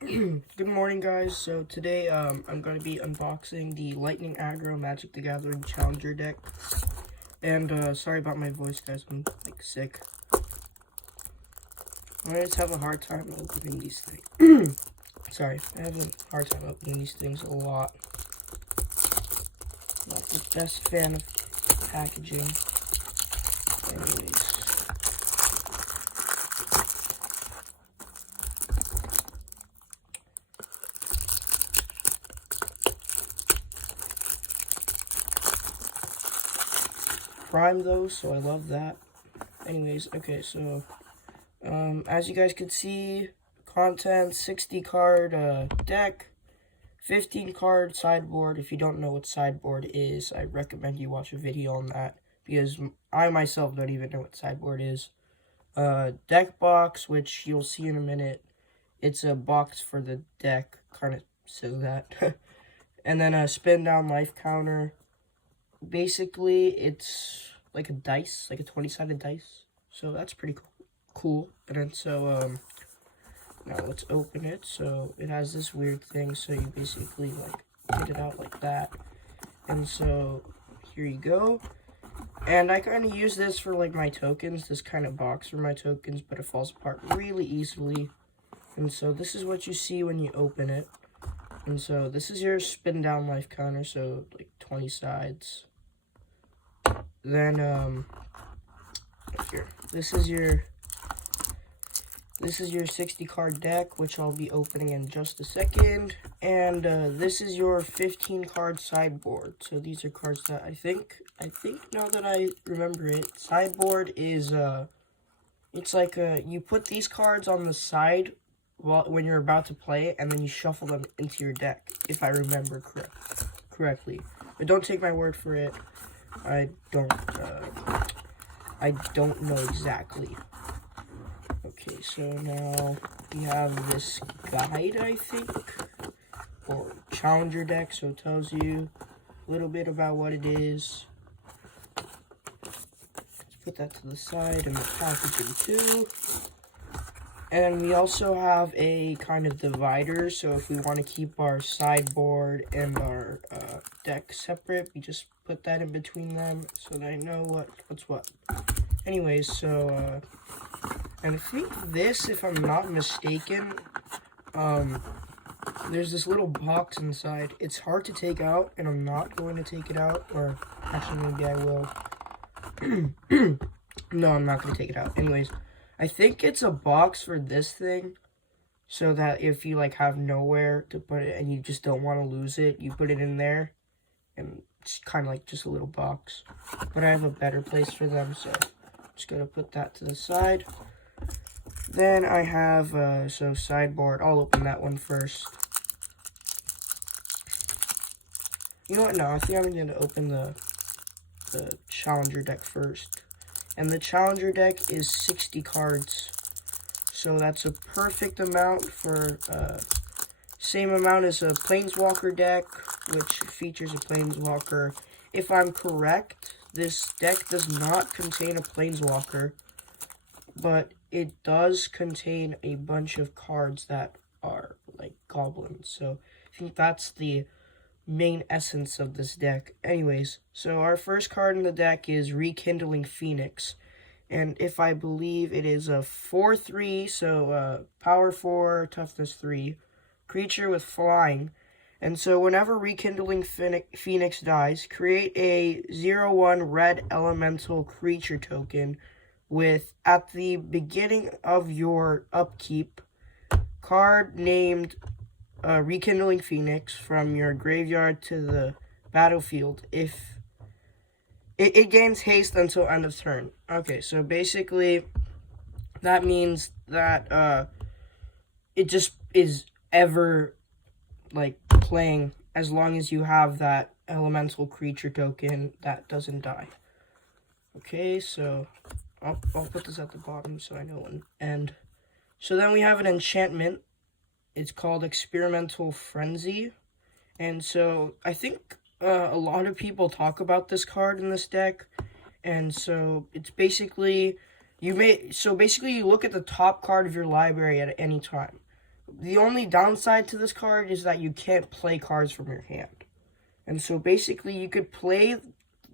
Good morning, guys. So today, I'm going to be unboxing the Lightning Aggro Magic the Gathering Challenger deck. And, sorry about my voice, guys. I'm, like, sick. I just have a hard time opening these things. Sorry, I have a hard time opening these things a lot. Not the best fan of packaging. Anyways. Prime though, so I love that. Anyways, okay, so as you guys can see, content 60 card deck, 15 card sideboard. If you don't know what sideboard is, I recommend you watch a video on that because I myself don't even know what sideboard is. Deck box, which you'll see in a minute. It's a box for the deck, kind of so that. And then a spin down life counter. Basically, it's like a dice, like a 20-sided dice. So that's pretty cool. And then so now let's open it. So it has this weird thing, so you basically like get it out like that. And so here you go. And I kind of use this for like my tokens, this kind of box for my tokens, but it falls apart really easily. And so this is what you see when you open it. And so this is your spin down life counter, so like 20 sides. Then here, this is your 60 card deck, which I'll be opening in just a second. And this is your 15 card sideboard. So these are cards that I think now that I remember it, sideboard is it's like you put these cards on the side when you're about to play, and then you shuffle them into your deck, if I remember correctly. But don't take my word for it. I don't know exactly. Okay, so now we have this guide, I think, or challenger deck, so it tells you a little bit about what it is. Let's put that to the side and the packaging too. And we also have a kind of divider, so if we want to keep our sideboard and our deck separate, we just put that in between them so that I know what's what. Anyways, so, and I think this, if I'm not mistaken, there's this little box inside. It's hard to take out, and I'm not going to take it out, or actually maybe I will. No, I'm not going to take it out. Anyways, I think it's a box for this thing, so that if you like have nowhere to put it and you just don't want to lose it, you put it in there, and it's kind of like just a little box. But I have a better place for them, so I'm just gonna put that to the side. Then I have so sideboard. I'll open that one first. You know what? No, I think I'm gonna open the challenger deck first. And the challenger deck is 60 cards. So that's a perfect amount for, same amount as a planeswalker deck, which features a planeswalker. If I'm correct, this deck does not contain a planeswalker, but it does contain a bunch of cards that are like goblins. So I think that's the main essence of this deck. Anyways, so our first card in the deck is Rekindling Phoenix, and if I believe it is a 4/3, so power 4, toughness 3, creature with flying. And so whenever Rekindling Phoenix dies, create a 0/1 red elemental creature token with, at the beginning of your upkeep, card named Rekindling Phoenix from your graveyard to the battlefield. If it gains haste until end of turn. Okay, so basically that means that it just is ever like playing as long as you have that elemental creature token that doesn't die. Okay, so I'll put this at the bottom so I know when end. So then we have an enchantment. It's called Experimental Frenzy. And so I think a lot of people talk about this card in this deck. And so it's basically, you look at the top card of your library at any time. the only downside to this card is that you can't play cards from your hand. And so basically you could play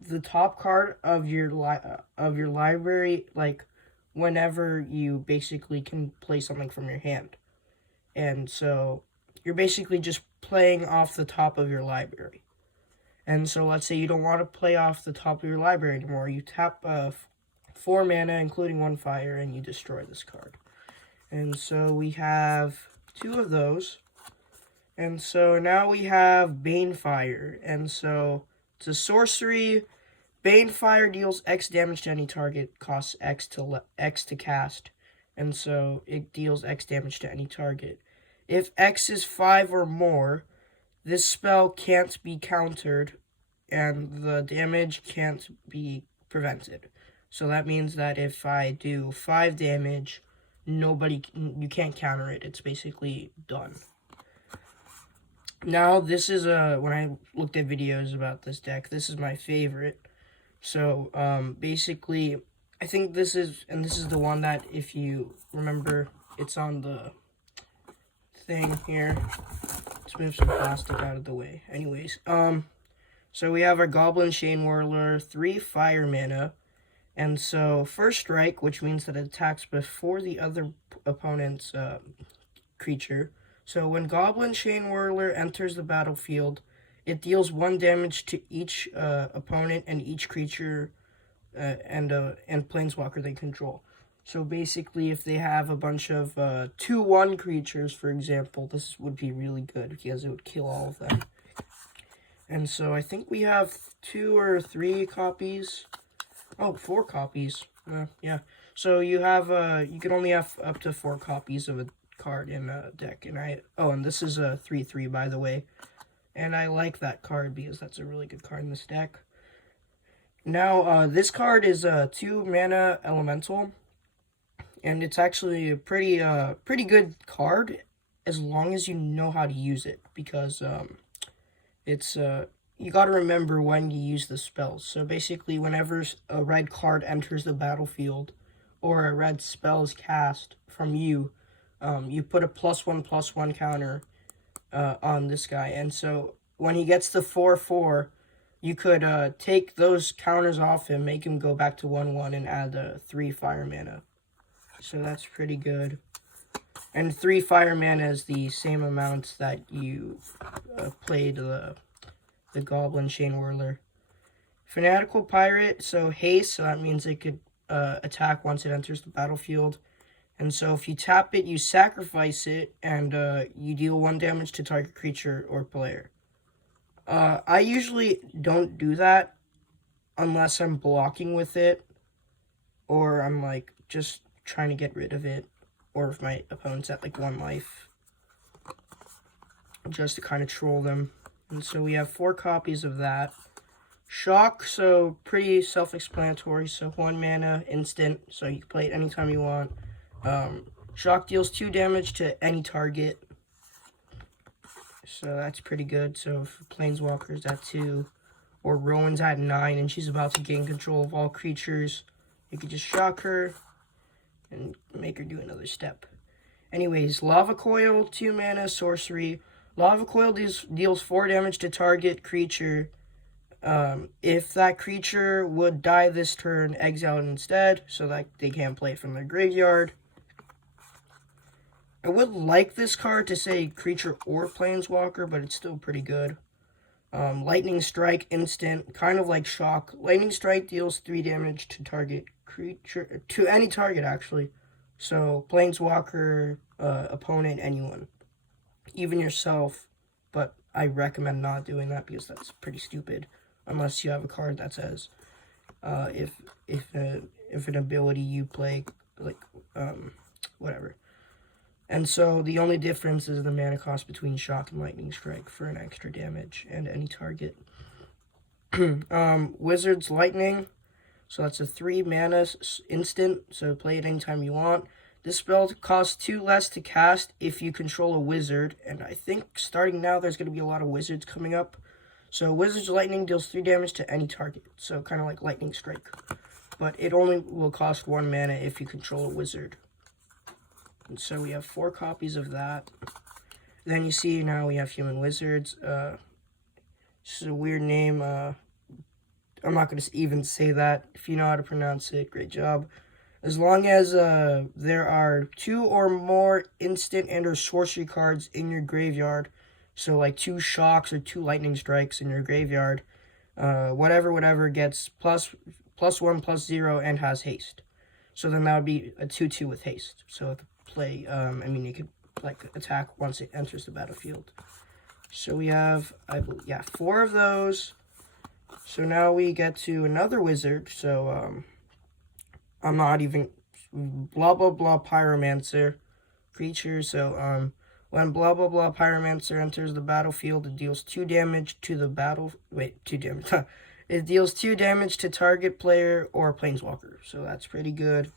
the top card of your library like whenever you basically can play something from your hand. And so you're basically just playing off the top of your library. And so let's say you don't want to play off the top of your library anymore. You tap 4 mana, including 1 fire, and you destroy this card. And so we have 2 of those. And so now we have Banefire. And so it's a sorcery. Banefire deals X damage to any target, costs X to cast. And so it deals X damage to any target. If X is 5 or more, this spell can't be countered, and the damage can't be prevented. So that means that if I do 5 damage, you can't counter it. It's basically done. Now, this is when I looked at videos about this deck, this is my favorite. So, basically, I think this is the one that, if you remember, it's on the thing here. Let's move some plastic out of the way. Anyways, so we have our Goblin Chainwhirler, 3 fire mana. And so, first strike, which means that it attacks before the other opponent's creature. So when Goblin Chainwhirler enters the battlefield, it deals 1 damage to each opponent and each creature and planeswalker they control. So basically, if they have a bunch of 2/1 creatures, for example, this would be really good because it would kill all of them. And so I think we have 2 or 3 copies. Oh, 4 copies. Yeah. So you have you can only have up to 4 copies of a card in a deck, and this is a 3/3, by the way, and I like that card because that's a really good card in this deck. Now this card is a 2 mana elemental, and it's actually a pretty good card as long as you know how to use it, because it's you got to remember when you use the spells. So basically, whenever a red card enters the battlefield or a red spell is cast from you, you put a +1/+1 counter on this guy. And so when he gets the 4/4, you could take those counters off him, make him go back to 1/1, and add 3 fire mana. So that's pretty good. And 3 fire mana is the same amount that you played the Goblin Chainwhirler. Fanatical Pirate, so haste, so that means it could attack once it enters the battlefield. And so if you tap it, you sacrifice it, and you deal 1 damage to target creature or player. I usually don't do that unless I'm blocking with it, or I'm like just trying to get rid of it, or if my opponent's at like 1 life, just to kind of troll them. And so we have 4 copies of that. Shock, so pretty self-explanatory. So 1 mana, instant, so you can play it anytime you want. Shock deals 2 damage to any target. So that's pretty good. So if Planeswalker's at 2, or Rowan's at 9, and she's about to gain control of all creatures, you could just shock her and make her do another step. Anyways, Lava Coil, 2 mana, sorcery. Lava Coil deals 4 damage to target creature. If that creature would die this turn, exile it instead, so that they can't play it from their graveyard. I would like this card to say creature or planeswalker, but it's still pretty good. Lightning Strike, instant, kind of like Shock. Lightning Strike deals 3 damage to target creature, to any target actually. So planeswalker, opponent, anyone. Even yourself, but I recommend not doing that because that's pretty stupid. Unless you have a card that says, if an ability you play, like, whatever. And so the only difference is the mana cost between Shock and Lightning Strike for an extra damage and any target. Wizard's Lightning, so that's a 3 mana instant, so play it anytime you want. This spell costs 2 less to cast if you control a wizard, and I think starting now there's going to be a lot of wizards coming up. So Wizard's Lightning deals 3 damage to any target, so kind of like Lightning Strike. But it only will cost 1 mana if you control a wizard. And so we have 4 copies of that. Then you see now we have Human Wizards. This is a weird name. I'm not going to even say that. If you know how to pronounce it, great job. As long as there are 2 or more instant and or sorcery cards in your graveyard, so like 2 shocks or 2 lightning strikes in your graveyard, whatever gets +1/+0 and has haste. So then that would be a 2/2 with haste. So if play, you could like attack once it enters the battlefield. So we have, 4 of those. So now we get to another wizard. So I'm not even blah blah blah pyromancer creature. So when blah blah blah pyromancer enters the battlefield, it deals 2 damage to the battle. Wait, 2 damage. It deals 2 damage to target player or planeswalker. So that's pretty good.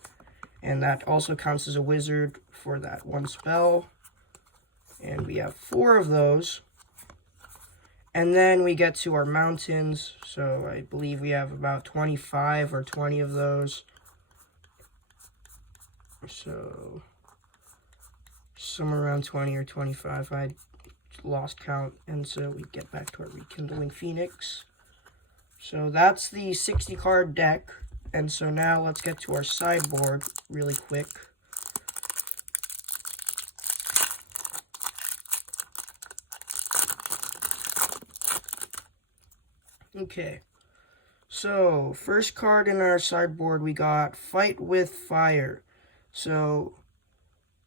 And that also counts as a wizard for that 1 spell. And we have 4 of those. And then we get to our mountains. So I believe we have about 25 or 20 of those. So somewhere around 20 or 25. I lost count. And so we get back to our Rekindling Phoenix. So that's the 60 card deck. And so now let's get to our sideboard really quick. Okay, so first card in our sideboard we got Fight with Fire. So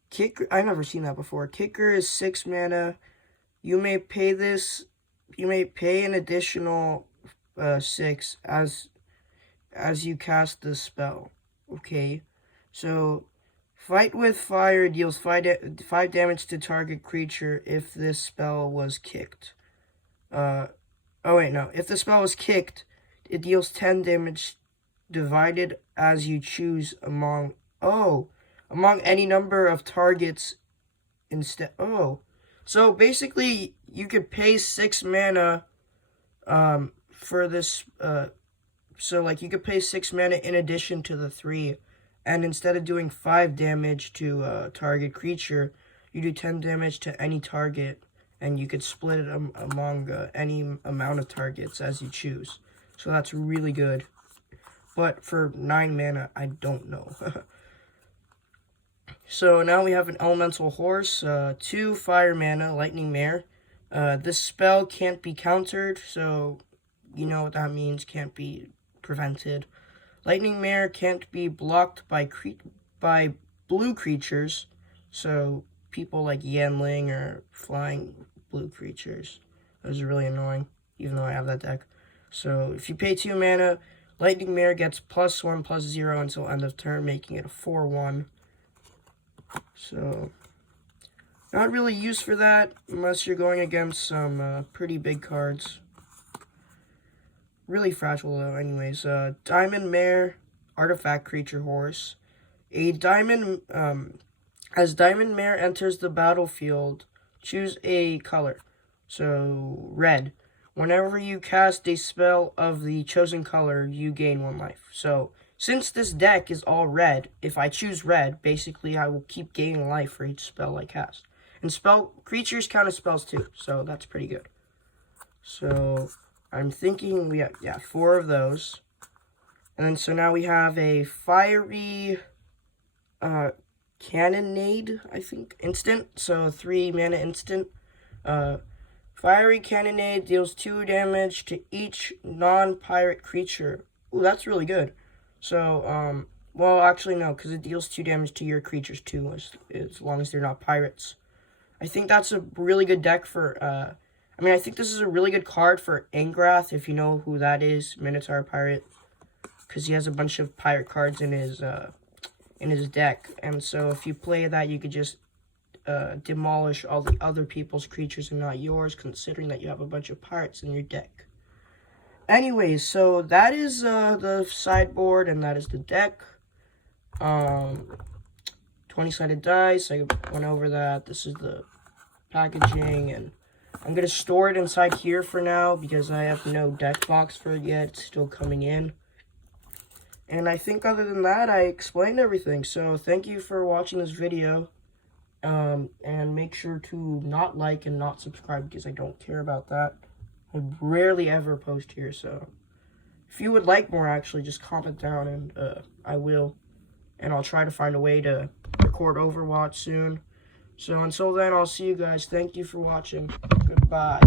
Kicker, I've never seen that before. Kicker is 6 mana. You may pay an additional 6 as you cast the spell. Okay, so Fight with Fire deals 5 damage to target creature if this spell was kicked. If the spell was kicked, it deals 10 damage divided as you choose among any number of targets instead. So basically you could pay 6 mana for this. So like you could pay 6 mana in addition to the 3, and instead of doing 5 damage to a target creature, you do 10 damage to any target. And you could split it among any amount of targets as you choose. So that's really good. But for 9 mana, I don't know. So now we have an Elemental Horse, 2 fire mana, Lightning Mare. This spell can't be countered, so you know what that means, can't be prevented. Lightning Mare can't be blocked by blue creatures, so people like Yanling or flying blue creatures. Those are really annoying, even though I have that deck. So if you pay 2 mana, Lightning Mare gets +1/+0 until end of turn, making it a 4/1. So not really used for that unless you're going against some pretty big cards. Really fragile though. Anyways, Diamond Mare, artifact creature horse. As Diamond Mare enters the battlefield, choose a color. So red. Whenever you cast a spell of the chosen color, you gain 1 life. So since this deck is all red, if I choose red, basically I will keep gaining life for each spell I cast. And creatures count as spells too, so that's pretty good. So I'm thinking we have 4 of those. And then so now we have a fiery Cannonade, I think, instant. So 3 mana instant. Fiery Cannonade deals 2 damage to each non-pirate creature. Ooh, that's really good. So, well, actually no, because it deals 2 damage to your creatures too, as long as they're not pirates. I think that's a really good deck for, I think this is a really good card for Angrath, if you know who that is, Minotaur Pirate. Because he has a bunch of pirate cards in his deck. And so if you play that, you could just demolish all the other people's creatures and not yours, considering that you have a bunch of pirates in your deck. Anyways, so that is the sideboard, and that is the deck. 20-sided dice, I went over that. This is the packaging, and I'm going to store it inside here for now, because I have no deck box for it yet. It's still coming in. And I think other than that, I explained everything. So thank you for watching this video. And make sure to not like and not subscribe because I don't care about that. I rarely ever post here, so if you would like more, actually, just comment down and I will. And I'll try to find a way to record Overwatch soon. So until then, I'll see you guys. Thank you for watching. Goodbye.